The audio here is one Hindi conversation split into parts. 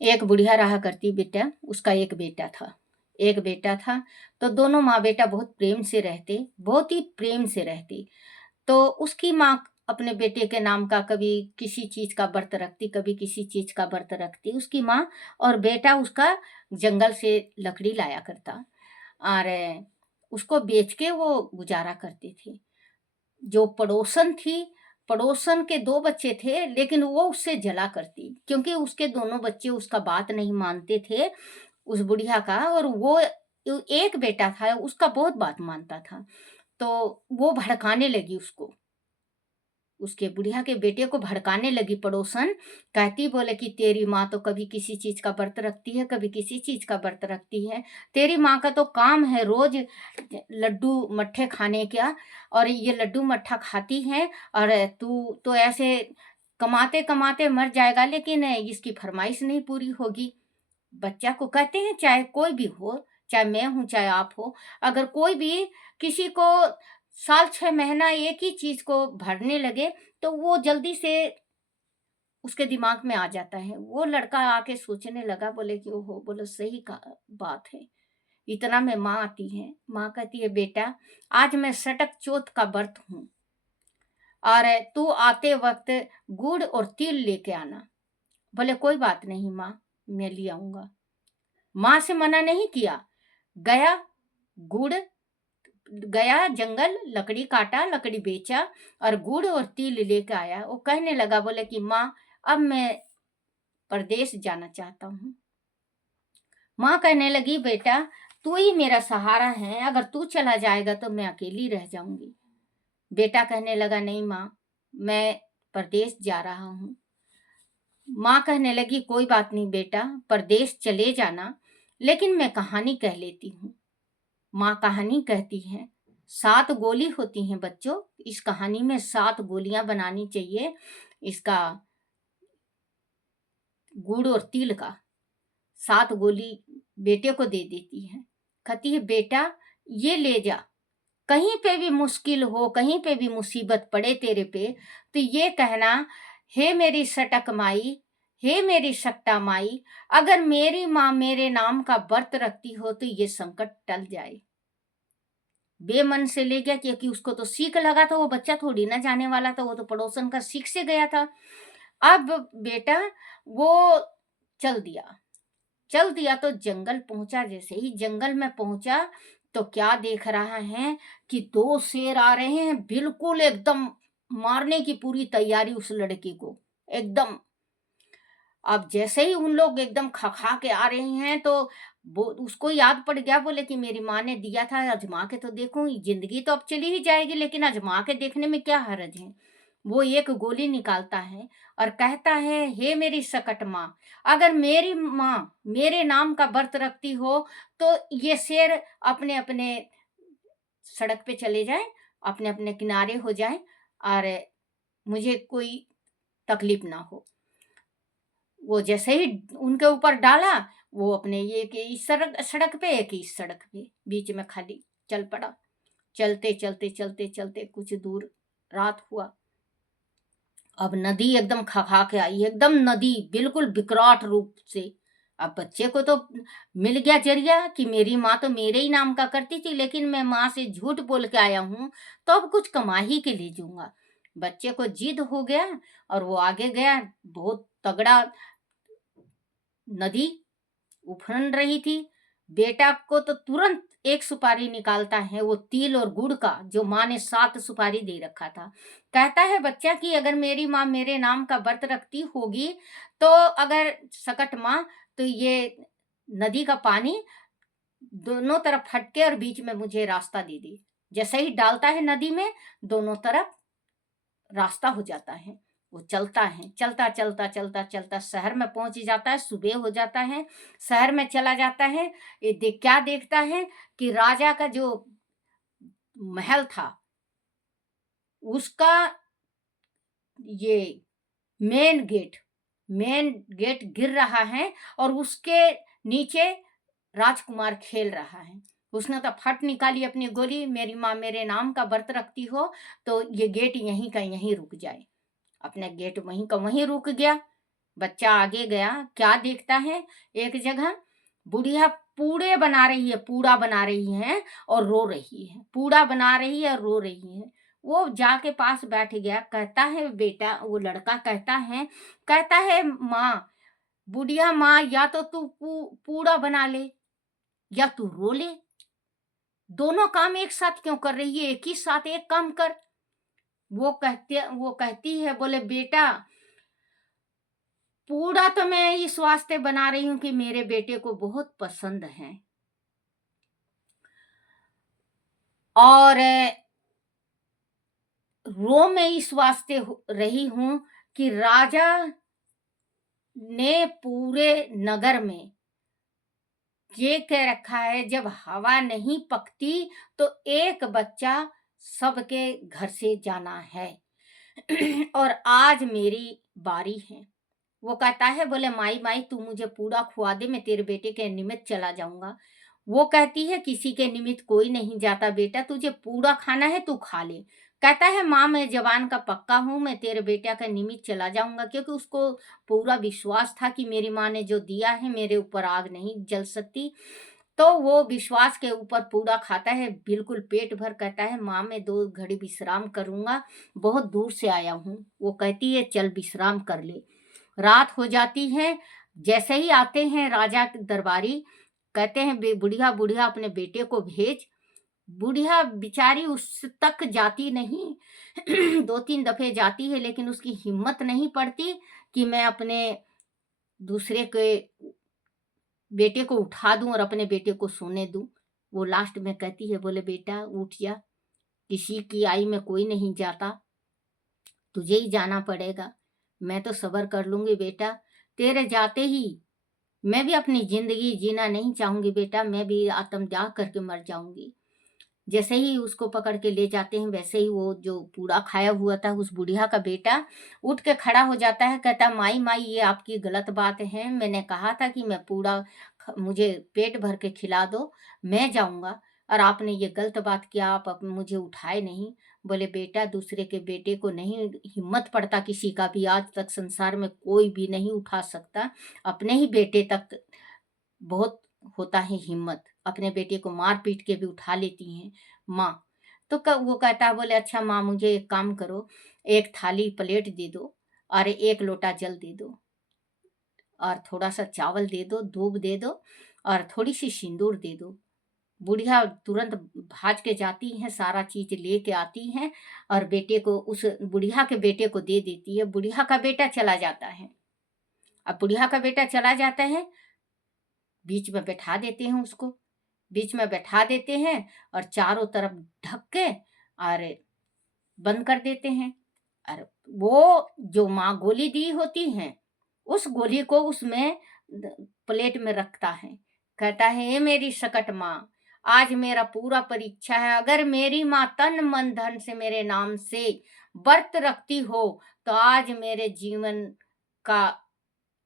एक बुढ़िया रहा करती बेटा, उसका एक बेटा था। तो दोनों माँ बेटा बहुत प्रेम से रहते, बहुत ही प्रेम से रहती। तो उसकी माँ अपने बेटे के नाम का कभी किसी चीज का व्रत रखती, कभी किसी चीज का व्रत रखती उसकी माँ। और बेटा उसका जंगल से लकड़ी लाया करता, और उसको बेच के वो गुजारा करती थी। जो पड़ोसन थी, पड़ोसन के दो बच्चे थे, लेकिन वो उससे जला करती, क्योंकि उसके दोनों बच्चे उसका बात नहीं मानते थे, उस बुढ़िया का। और वो एक बेटा था, उसका बहुत बात मानता था। तो वो भड़काने लगी उसको, उसके बुढ़िया के बेटे को भड़काने लगी पड़ोसन। कहती बोले कि तेरी माँ तो कभी किसी चीज का व्रत रखती है, कभी किसी चीज का व्रत रखती है। तेरी माँ का तो काम है रोज लड्डू मट्ठे खाने का, और ये लड्डू मट्ठा खाती है, और तू तो ऐसे कमाते कमाते मर जाएगा, लेकिन इसकी फरमाइश नहीं पूरी होगी। बच्चा को कहते हैं, चाहे कोई भी हो, चाहे मैं हूं चाहे आप हो, अगर कोई भी किसी को साल 6 महीना एक ही चीज को भरने लगे, तो वो जल्दी से उसके दिमाग में आ जाता है। वो लड़का आके सोचने लगा, बोले कि ओहो, बोलो सही का बात है। इतना में माँ आती है, माँ कहती है बेटा, आज मैं सटक चौथ का व्रत हूँ, और तू आते वक्त गुड़ और तिल लेके आना। बोले कोई बात नहीं माँ, मैं ले आऊंगा। माँ से मना नहीं किया, गया, गुड़, गया जंगल, लकड़ी काटा, लकड़ी बेचा, और गुड़ और तिल लेकर आया। वो कहने लगा, बोले कि माँ, अब मैं परदेश जाना चाहता हूँ। माँ कहने लगी, बेटा तू ही मेरा सहारा है, अगर तू चला जाएगा तो मैं अकेली रह जाऊंगी। बेटा कहने लगा, नहीं माँ, मैं परदेश जा रहा हूँ। माँ कहने लगी, कोई बात नहीं बेटा, परदेश चले जाना, लेकिन मैं कहानी कह लेती हूँ। माँ कहानी कहती है। 7 गोली होती हैं बच्चों, इस कहानी में 7 गोलियां बनानी चाहिए। इसका गुड़ और तिल का 7 गोली बेटे को दे देती है। कहती है बेटा ये ले जा, कहीं पे भी मुश्किल हो, कहीं पे भी मुसीबत पड़े तेरे पे, तो ये कहना, हे मेरी सटक माई, हे मेरी सट्टा माई, अगर मेरी माँ मेरे नाम का व्रत रखती हो तो ये संकट टल जाए। बेमन से ले गया, क्योंकि उसको तो सीख लगा था, वो बच्चा थोड़ी ना जाने वाला था, वो तो पड़ोसन का सीख से गया था। अब बेटा वो चल दिया, चल दिया तो जंगल पहुंचा। जैसे ही जंगल में पहुंचा तो क्या देख रहा है कि 2 शेर आ रहे हैं, बिल्कुल एकदम मारने की पूरी तैयारी उस लड़के को, एकदम। अब जैसे ही उन लोग एकदम खा के आ रहे हैं, तो वो उसको याद पड़ गया, बोले कि मेरी माँ ने दिया था, आजमा के तो देखूं, जिंदगी तो अब चली ही जाएगी, लेकिन आजमा के देखने में क्या हर्ज है। वो एक गोली निकालता है और कहता है, हे मेरी सकट माँ, अगर मेरी माँ मेरे नाम का व्रत रखती हो तो ये शेर अपने अपने सड़क पे चले जाएं, अपने अपने किनारे हो जाएं, और मुझे कोई तकलीफ ना हो। वो जैसे ही उनके ऊपर डाला, वो अपने ये कि इस सड़क सड़क पे, एक इस सड़क पे, बीच में खाली चल पड़ा। चलते चलते चलते चलते कुछ दूर रात हुआ। अब नदी एकदम खा के आई, एकदम नदी बिल्कुल विकराल रूप से। अब बच्चे को तो मिल गया जरिया कि मेरी माँ तो मेरे ही नाम का करती थी, लेकिन मैं माँ से झूठ बोल के आया हूँ, तो अब कुछ कमा ही के ले जाऊंगा। बच्चे को जिद हो गया और वो आगे गया। बहुत तगड़ा नदी उफन रही थी। बेटा को तो तुरंत एक सुपारी निकालता है, वो तिल और गुड़ का, जो माँ ने 7 सुपारी दे रखा था। कहता है बच्चा कि अगर मेरी माँ मेरे नाम का व्रत रखती होगी, तो अगर सकट माँ, तो ये नदी का पानी दोनों तरफ हटके और बीच में मुझे रास्ता दे दी। जैसे ही डालता है नदी में, दोनों तरफ रास्ता हो जाता है। वो चलता है, चलता चलता चलता चलता शहर में पहुंच जाता है। सुबह हो जाता है, शहर में चला जाता है। ये क्या देखता है कि राजा का जो महल था, उसका ये मेन गेट मेन गेट गिर रहा है, और उसके नीचे राजकुमार खेल रहा है। उसने तो फट निकाली अपनी गोली, मेरी माँ मेरे नाम का व्रत रखती हो तो ये गेट यहीं का यहीं रुक जाए। अपने गेट वहीं का वहीं रुक गया। बच्चा आगे गया, क्या देखता है, एक जगह बुढ़िया पूड़े बना रही है, पूड़ा बना रही है और रो रही है, पूड़ा बना रही है और रो रही है। वो जाके पास बैठ गया, कहता है बेटा, वो लड़का कहता है माँ, बुढ़िया माँ, या तो तू पूड़ा बना ले या तू रो ले, दोनों काम एक साथ क्यों कर रही है, एक ही साथ एक काम कर। वो कहती है, बोले बेटा, पूड़ा तो मैं इस वास्ते बना रही हूं कि मेरे बेटे को बहुत पसंद है, और रो मैं इस वास्ते रही हूं कि राजा ने पूरे नगर में ये कह रखा है, जब हवा नहीं पकती तो एक बच्चा सबके घर से जाना है। और आज मेरी बारी है। वो कहता है, बोले माई माई, तू मुझे पूड़ा खुआ दे, मैं तेरे बेटे के निमित्त चला जाऊंगा। वो कहती है, किसी के निमित्त कोई नहीं जाता बेटा, तुझे पूड़ा खाना है तू खा ले। कहता है, माँ मैं जवान का पक्का हूँ, मैं तेरे बेटा के निमित्त चला जाऊंगा, क्योंकि उसको पूरा विश्वास था कि मेरी माँ ने जो दिया है मेरे ऊपर आग नहीं जल सकती। तो वो विश्वास के ऊपर पूरा खाता है, बिल्कुल पेट भर। कहता है, माँ मैं 2 घड़ी विश्राम करूंगा, बहुत दूर से आया हूँ। वो कहती है, चल विश्राम कर ले। रात हो जाती है, जैसे ही आते हैं राजा के दरबारी, कहते हैं बुढ़िया बुढ़िया अपने बेटे को भेज। बुढ़िया बेचारी उस तक जाती नहीं, 2-3 दफे जाती है, लेकिन उसकी हिम्मत नहीं पड़ती कि मैं अपने दूसरे के बेटे को उठा दूं और अपने बेटे को सोने दूं। वो लास्ट में कहती है, बोले बेटा उठ जा, किसी की आई में कोई नहीं जाता, तुझे ही जाना पड़ेगा। मैं तो सब्र कर लूंगी बेटा, तेरे जाते ही मैं भी अपनी जिंदगी जीना नहीं चाहूंगी बेटा, मैं भी आत्मत्याग करके मर जाऊंगी। जैसे ही उसको पकड़ के ले जाते हैं, वैसे ही वो जो पूड़ा खाया हुआ था, उस बुढ़िया का बेटा उठ के खड़ा हो जाता है। कहता, माई माई, ये आपकी गलत बात है, मैंने कहा था कि मैं पूड़ा मुझे पेट भर के खिला दो, मैं जाऊंगा, और आपने ये गलत बात किया, आप मुझे उठाए नहीं। बोले बेटा, दूसरे के बेटे को नहीं हिम्मत पड़ता किसी का भी, आज तक संसार में कोई भी नहीं उठा सकता, अपने ही बेटे तक बहुत होता है हिम्मत, अपने बेटे को मार पीट के भी उठा लेती हैं माँ। तो वो कहता है, बोले अच्छा माँ, मुझे एक काम करो, एक थाली प्लेट दे दो और एक लोटा जल दे दो और थोड़ा सा चावल दे दो, दूध दे दो और थोड़ी सी सिंदूर दे दो। बुढ़िया तुरंत भाज के जाती हैं, सारा चीज लेके आती हैं और बेटे को, उस बुढ़िया के बेटे को दे देती है। बुढ़िया का बेटा चला जाता है। अब बुढ़िया का बेटा चला जाता है, बीच में बैठा देते हैं उसको, बीच में बैठा देते हैं और चारों तरफ ढक के और बंद कर देते हैं। और वो जो माँ गोली दी होती है, उस गोली को उसमें प्लेट में रखता है। कहता है, ये मेरी सकट माँ, आज मेरा पूरा परीक्षा है, अगर मेरी माँ तन मन धन से मेरे नाम से व्रत रखती हो तो आज मेरे जीवन का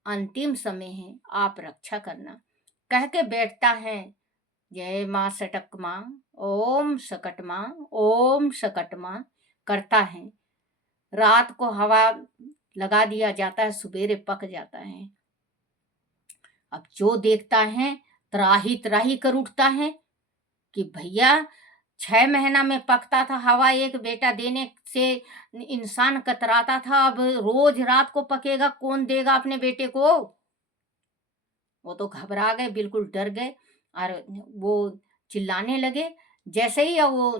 अंतिम समय है, आप रक्षा करना। कह के बैठता है। जय माँ सटक माँ, ओम सकट माँ, ओम सकट माँ करता है। रात को हवा लगा दिया जाता है, सवेरे पक जाता है। अब जो देखता है त्राही त्राही कर उठता है कि भैया, 6 महीना में पकता था हवा, एक बेटा देने से इंसान कतराता था, अब रोज रात को पकेगा, कौन देगा अपने बेटे को। वो तो घबरा गए, बिल्कुल डर गए और वो चिल्लाने लगे। जैसे ही वो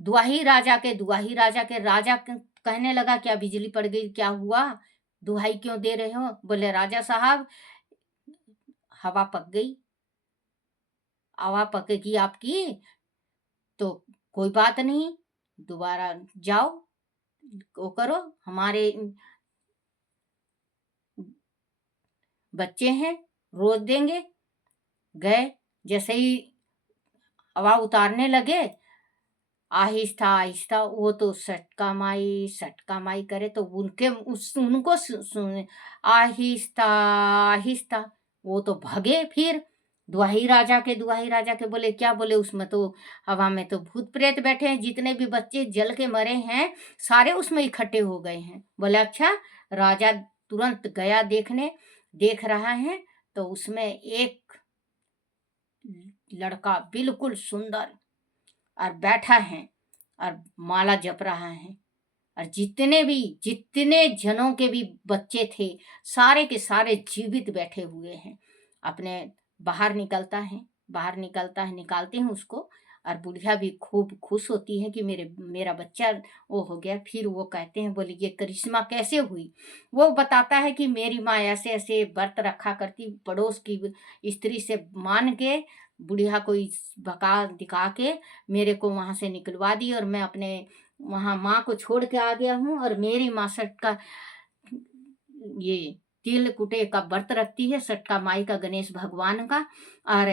दुआही राजा के राजा कहने लगा, क्या बिजली पड़ गई, क्या हुआ, दुहाई क्यों दे रहे हो। बोले, राजा साहब, हवा पक गई, हवा पकेगी आपकी तो कोई बात नहीं, दोबारा जाओ, वो करो, हमारे बच्चे हैं, रोज देंगे। गए, जैसे ही हवा उतारने लगे, आहिस्ता आहिस्ता वो तो सटका माई करे, तो उनको आहिस्ता आहिस्ता वो तो भगे। फिर दुआही राजा के बोले, क्या बोले, उसमें तो हवा में तो भूत प्रेत बैठे हैं, जितने भी बच्चे जल के मरे हैं सारे उसमें इकट्ठे हो गए हैं। बोले, अच्छा राजा, तुरंत गया देखने, देख रहा है तो उसमें एक लड़का बिल्कुल सुंदर और बैठा है और माला जप रहा है। और जितने जनों के भी बच्चे थे, सारे के सारे जीवित बैठे हुए हैं। अपने बाहर निकलता है, निकालते हैं उसको। और बुढ़िया भी खूब खुश होती है कि मेरा बच्चा वो हो गया। फिर वो कहते हैं, बोले ये करिश्मा कैसे हुई? वो बताता है कि मेरी माँ ऐसे ऐसे व्रत रखा करती, पड़ोस की स्त्री से मान के बुढ़िया को बका दिखा के मेरे को वहां से निकलवा दी, और मैं अपने वहां माँ को छोड़ के आ गया हूँ। और मेरी माँ सटका ये तिल कुटे का व्रत रखती है, सटका माई का, गणेश भगवान का। और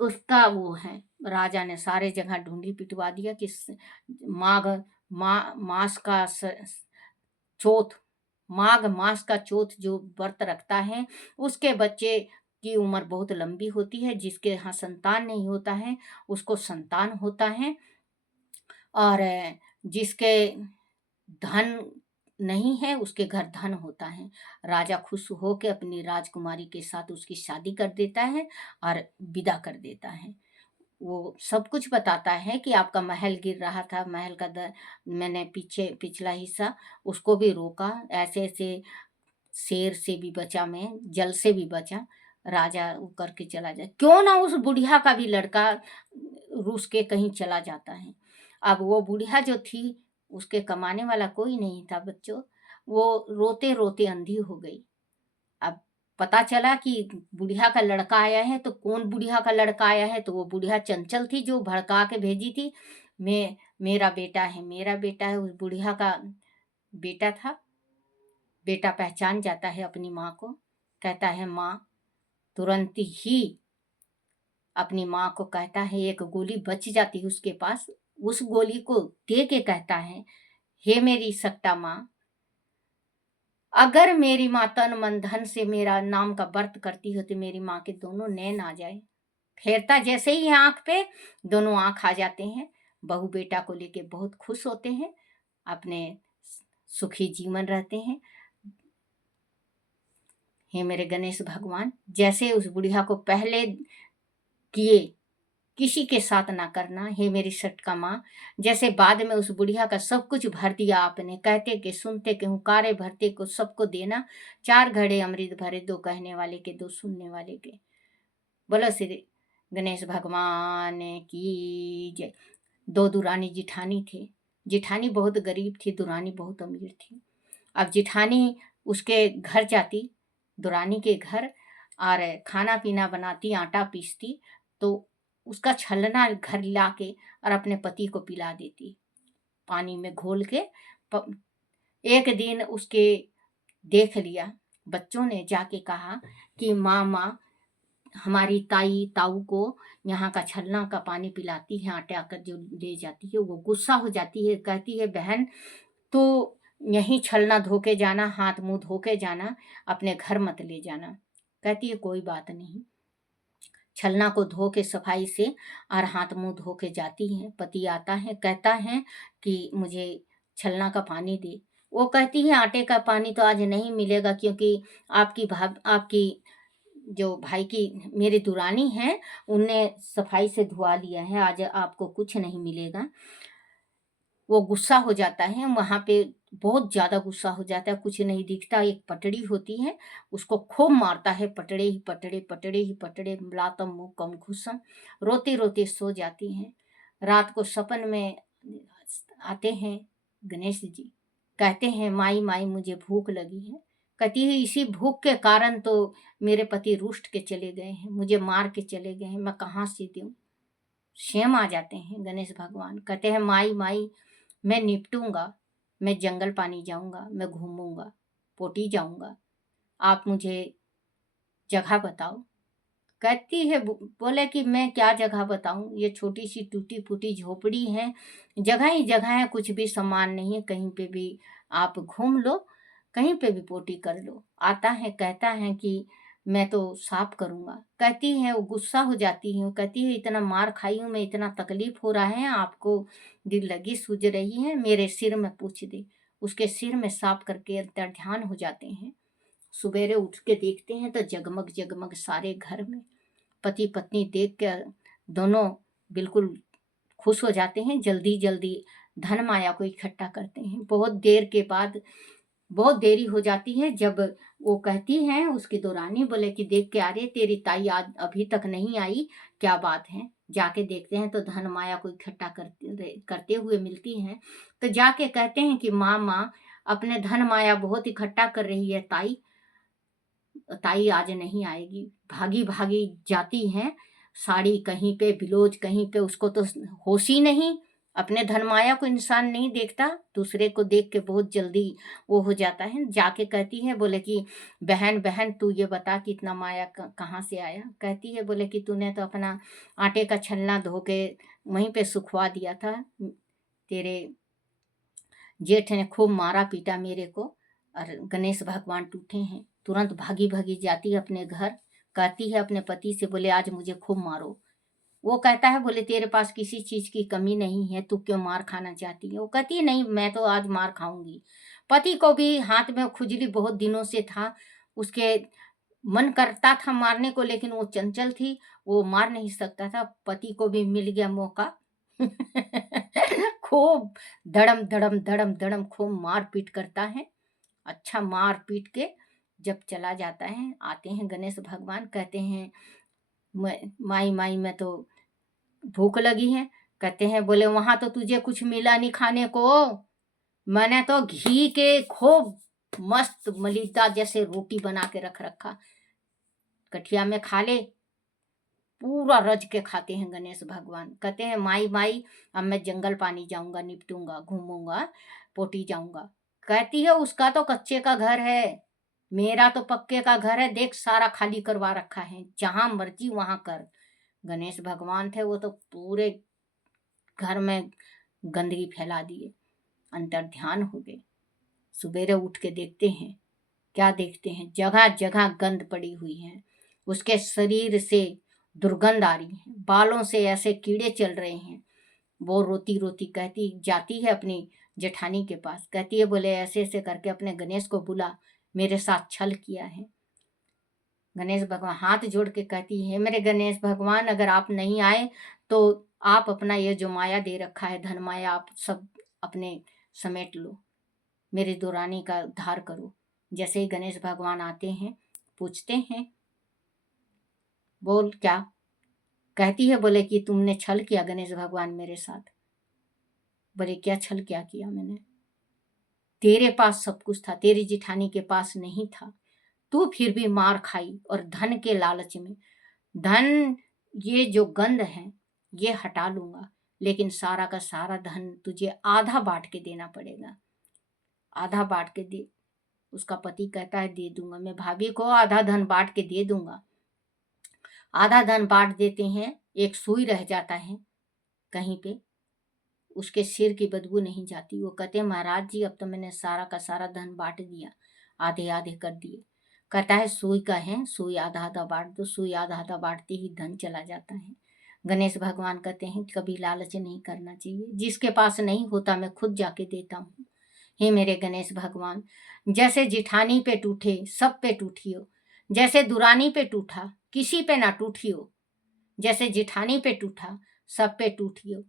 उसका वो है, राजा ने सारे जगह ढूंढी पिटवा दिया कि माघ मास का चौथ, माघ मास का चौथ जो व्रत रखता है उसके बच्चे की उम्र बहुत लंबी होती है। जिसके यहाँ संतान नहीं होता है उसको संतान होता है। और जिसके धन नहीं है उसके घर धन होता है। राजा खुश होकर अपनी राजकुमारी के साथ उसकी शादी कर देता है और विदा कर देता है। वो सब कुछ बताता है कि आपका महल गिर रहा था, महल का मैंने पिछला हिस्सा उसको भी रोका, ऐसे ऐसे शेर से भी बचा, मैं जल से भी बचा। राजा वो करके चला जाए, क्यों ना उस बुढ़िया का भी लड़का रूस के कहीं चला जाता है। अब वो बुढ़िया जो थी उसके कमाने वाला कोई नहीं था बच्चों, वो रोते रोते अंधी हो गई। अब पता चला कि बुढ़िया का लड़का आया है, तो कौन बुढ़िया का लड़का आया है? तो वो बुढ़िया चंचल थी जो भड़का के भेजी थी। मेरा बेटा है, मेरा बेटा है। उस बुढ़िया का बेटा था। बेटा पहचान जाता है अपनी माँ को, कहता है माँ। तुरंत ही अपनी माँ को कहता है, एक गोली बच जाती है उसके पास, उस गोली को दे के कहता है, हे मेरी सट्टा माँ, अगर मेरी माँ तन मन धन से मेरा नाम का व्रत करती हो तो मेरी माँ के दोनों नैन आ जाए। फेरता जैसे ही आंख पे, दोनों आंख आ जाते हैं। बहू बेटा को लेके बहुत खुश होते हैं, अपने सुखी जीवन रहते हैं। हे मेरे गणेश भगवान, जैसे उस बुढ़िया को पहले किए किसी के साथ ना करना, हे मेरी सटका माँ। जैसे बाद में उस बुढ़िया का सब कुछ भर दिया आपने, कहते के सुनते के हुंकारे भरते को सबको देना। 4 घड़े अमृत भरे, 2 कहने वाले के 2 सुनने वाले के। बोलो श्री गणेश भगवान की जय। 2 दुरानी जिठानी थे। जिठानी बहुत गरीब थी, दुरानी बहुत अमीर थी। अब जिठानी उसके घर जाती, दुरानी के घर, और खाना पीना बनाती, आटा पीसती, तो उसका छलना घर ला के और अपने पति को पिला देती पानी में घोल के। एक दिन उसके देख लिया बच्चों ने, जाके कहा कि माँ माँ, हमारी ताई ताऊ को यहाँ का छलना का पानी पिलाती है, आटे आकर जो ले जाती है। वो गुस्सा हो जाती है, कहती है बहन तो यहीं छलना धो के जाना, हाथ मुंह धो के जाना, अपने घर मत ले जाना। कहती है कोई बात नहीं। छलना को धो के सफाई से और हाथ मुंह धो के जाती है। पति आता है, कहता है कि मुझे छलना का पानी दे। वो कहती है आटे का पानी तो आज नहीं मिलेगा, क्योंकि आपकी जो भाई की मेरी दुरानी है उनने सफाई से धुआ लिया है, आज आपको कुछ नहीं मिलेगा। वो गुस्सा हो जाता है, वहां पे बहुत ज्यादा गुस्सा हो जाता है, कुछ नहीं दिखता। एक पटड़ी होती है, उसको खूब मारता है, पटड़े ही पटड़े, पटड़े ही पटड़े, लातम मुँह कम घुसम। रोते रोते सो जाती हैं। रात को सपन में आते हैं गणेश जी, कहते हैं माई माई मुझे भूख लगी है। कहती है इसी भूख के कारण तो मेरे पति रुष्ट के चले गए हैं, मुझे मार के चले गए हैं, मैं कहाँ से दूं। स्वयं आ जाते हैं गणेश भगवान, कहते हैं माई माई, मैं निपटूंगा, मैं जंगल पानी जाऊंगा, मैं घूमूंगा, पोटी जाऊंगा, आप मुझे जगह बताओ। कहती है बोले कि मैं क्या जगह बताऊं, ये छोटी सी टूटी फूटी झोपड़ी है, जगह ही जगह है, कुछ भी सामान नहीं है, कहीं पे भी आप घूम लो, कहीं पे भी पोटी कर लो। आता है, कहता है कि मैं तो साफ करूंगा। कहती है, वो गुस्सा हो जाती है, कहती है इतना मार खाई हूं मैं, इतना तकलीफ हो रहा है, आपको दिल लगी सूझ रही है, मेरे सिर में पूछ दे। उसके सिर में साफ करके अंतर ध्यान हो जाते हैं। सुबेरे उठ के देखते हैं तो जगमग जगमग सारे घर में। पति पत्नी देख के दोनों बिल्कुल खुश हो जाते हैं। जल्दी जल्दी धन माया को इकट्ठा करते हैं। बहुत देर के बाद बहुत देरी हो जाती है। जब वो कहती हैं उसकी दो रानी बोले कि देख के आ रहे तेरी ताई आज अभी तक नहीं आई, क्या बात है। जाके देखते हैं तो धन माया को इकट्ठा करते हुए मिलती हैं। तो जाके कहते हैं कि माँ माँ अपने धन माया बहुत इकट्ठा कर रही है, ताई ताई आज नहीं आएगी। भागी भागी जाती हैं। साड़ी कहीं पे, ब्लाउज कहीं पे, उसको तो होश ही नहीं। अपने धनमाया को इंसान नहीं देखता, दूसरे को देख के बहुत जल्दी वो हो जाता है। जाके कहती है बोले कि बहन बहन तू ये बता कि इतना माया कहाँ से आया। कहती है बोले कि तूने तो अपना आटे का छलना धो के वहीं पे सुखवा दिया था। तेरे जेठ ने खूब मारा पीटा मेरे को और गणेश भगवान टूटे हैं। तुरंत भागी भागी जाती है अपने घर। कहती है अपने पति से बोले आज मुझे खूब मारो। वो कहता है बोले तेरे पास किसी चीज की कमी नहीं है, तू क्यों मार खाना चाहती है। वो कहती है नहीं मैं तो आज मार खाऊंगी। पति को भी हाथ में खुजली बहुत दिनों से था। उसके मन करता था मारने को, लेकिन वो चंचल थी, वो मार नहीं सकता था। पति को भी मिल गया मौका। खूब धड़म धड़म धड़म धड़म खूब मार पीट करता है। अच्छा मार पीट के जब चला जाता है, आते हैं गणेश भगवान। कहते हैं माई माई मैं तो भूख लगी है। कहते हैं बोले वहां तो तुझे कुछ मिला नहीं खाने को। मैंने तो घी के खूब मस्त मलिदा जैसे रोटी बना के रख रखा, कठिया में खा ले। पूरा रज के खाते हैं गणेश भगवान। कहते हैं माई माई अब मैं जंगल पानी जाऊंगा, निपटूंगा, घूमूंगा, पोटी जाऊंगा। कहती है उसका तो कच्चे का घर है, मेरा तो पक्के का घर है। देख सारा खाली करवा रखा है, जहां मर्जी वहां कर। गणेश भगवान थे वो तो पूरे घर में गंदगी फैला दिए, अंतर ध्यान हो गए। सुबेरे उठ के देखते हैं, क्या देखते हैं, जगह जगह गंद पड़ी हुई है। उसके शरीर से दुर्गंध आ रही है, बालों से ऐसे कीड़े चल रहे हैं। वो रोती रोती कहती जाती है अपनी जेठानी के पास। कहती है बोले ऐसे ऐसे करके अपने गणेश को बुला, मेरे साथ छल किया है। गणेश भगवान हाथ जोड़ के कहती है मेरे गणेश भगवान अगर आप नहीं आए तो आप अपना ये जो माया दे रखा है धन माया आप सब अपने समेट लो, मेरी दो रानी का उद्धार करो। जैसे ही गणेश भगवान आते हैं पूछते हैं बोल क्या। कहती है बोले कि तुमने छल किया गणेश भगवान मेरे साथ। बोले क्या छल क्या किया मैंने, तेरे पास सब कुछ था, तेरी जिठानी के पास नहीं था। तू फिर भी मार खाई और धन के लालच में। धन ये जो गंध है ये हटा लूंगा, लेकिन सारा का सारा धन तुझे आधा बांट के देना पड़ेगा। आधा बांट के दे। उसका पति कहता है दे दूंगा, मैं भाभी को आधा धन बांट के दे दूंगा। आधा धन बांट देते हैं, एक सुई रह जाता है कहीं पे, उसके सिर की बदबू नहीं जाती। वो कहते हैं महाराज जी अब तो मैंने सारा का सारा धन बांट दिया, आधे आधे कर दिए। कहता है सुई का है, सुई आधा आधा बांट दो। सुई आधा आधा बांटते ही धन चला जाता है। गणेश भगवान कहते हैं कभी लालच नहीं करना चाहिए, जिसके पास नहीं होता मैं खुद जाके देता हूँ। हे मेरे गणेश भगवान, जैसे जिठानी पे टूटे सब पे टूटियो, जैसे दुरानी पे टूटा किसी पे ना टूटियो, जैसे जिठानी पे टूटा सब पे टूटियो।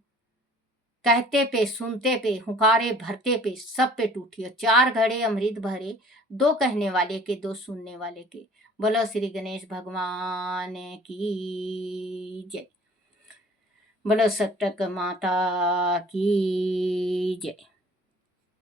कहते पे सुनते पे हुकारे भरते पे सब पे टूटियो। चार घड़े अमृत भरे, दो कहने वाले के दो सुनने वाले के। बोलो श्री गणेश भगवान की जय। बोलो सटक माता की जय।